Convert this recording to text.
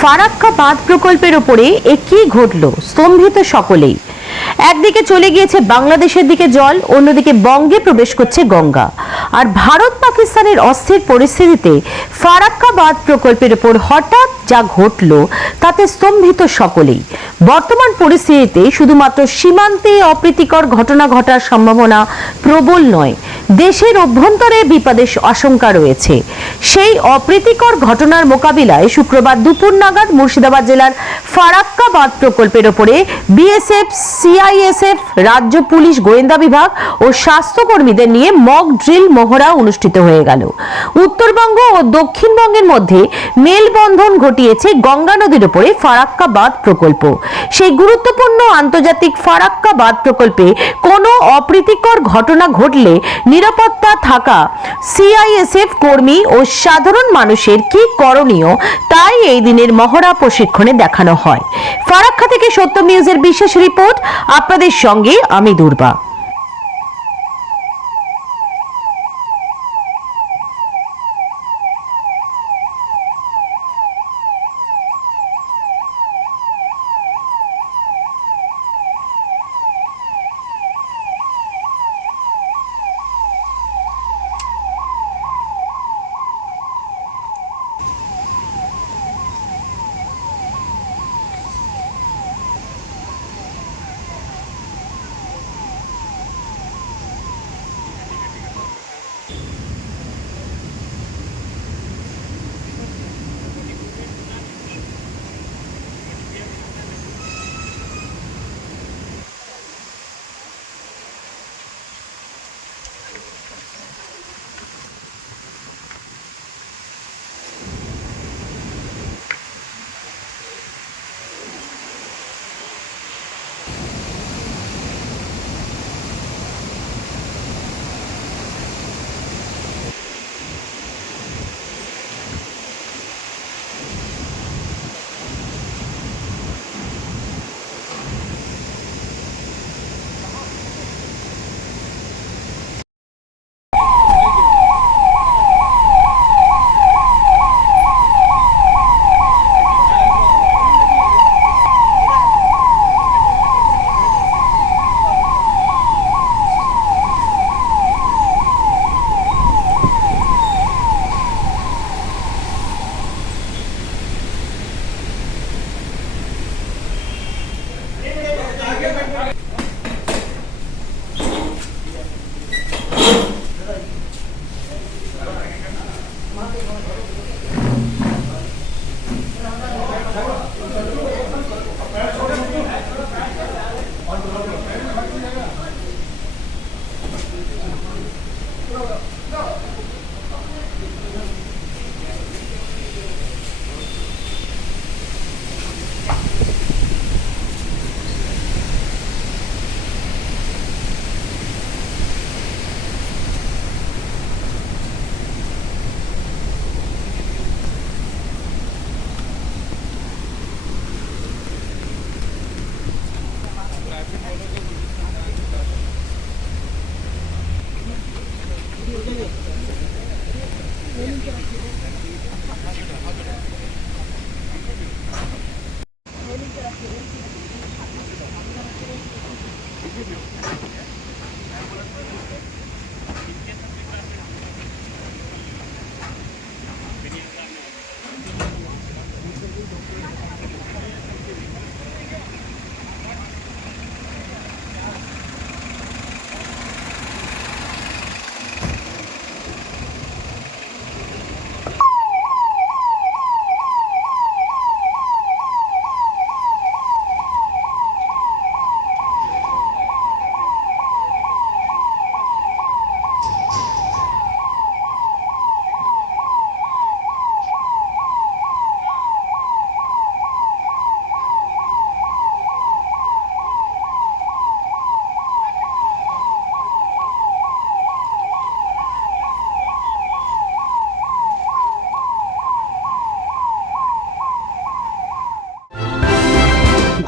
ফারাক্কা বাঁধ প্রকল্পের ওপরে একই ঘটল? স্তম্ভিত সকলেই। একদিকে চলে গিয়েছে বাংলাদেশের দিকে জল, অন্যদিকে বঙ্গে প্রবেশ করছে গঙ্গা। আর ভারত পাকিস্তানের অস্থির পরিস্থিতিতে ফারাক্কা বাঁধ প্রকল্পের ওপর হঠাৎ যা ঘটল, তাতে স্তম্ভিত সকলেই। বর্তমান পরিস্থিতিতে শুধুমাত্র সীমান্তে অপ্রীতিকর ঘটনা ঘটার সম্ভাবনা প্রবল নয় দেশের অভ্যন্তরে বিপদের আশঙ্কা রয়েছে। সেই অপ্রীতিকর ঘটনার মোকাবিলায় শুক্রবার দুপুর নাগাদ মুর্শিদাবাদ জেলার ফারাক্কা বাঁধ প্রকল্পের ওপরে বিএসএফ, সিআইএসএফ, রাজ্য পুলিশ, গোয়েন্দা বিভাগ ও স্বাস্থ্যকর্মীদের নিয়ে মক ড্রিল মহড়া অনুষ্ঠিত হয়ে গেল। উত্তরবঙ্গ ও দক্ষিণবঙ্গের মধ্যে মেলবন্ধন ঘটিয়েছে গঙ্গা নদীর ওপরে ফারাক্কা বাঁধ প্রকল্প। সেই গুরুত্বপূর্ণ আন্তর্জাতিক ফারাক্কা বাঁধ প্রকল্পে কোনো অপ্রীতিকর ঘটনা ঘটলে নিরাপত্তা থাকা সিআইএসএফ কর্মী ও সাধারণ মানুষের কি করণীয় তাই এই দিনের মহড়া প্রশিক্ষণে দেখানো হয়। ফারাক্কা থেকে সত্য নিউজের বিশেষ রিপোর্ট, আপনাদের সঙ্গে আমি দুর্বা।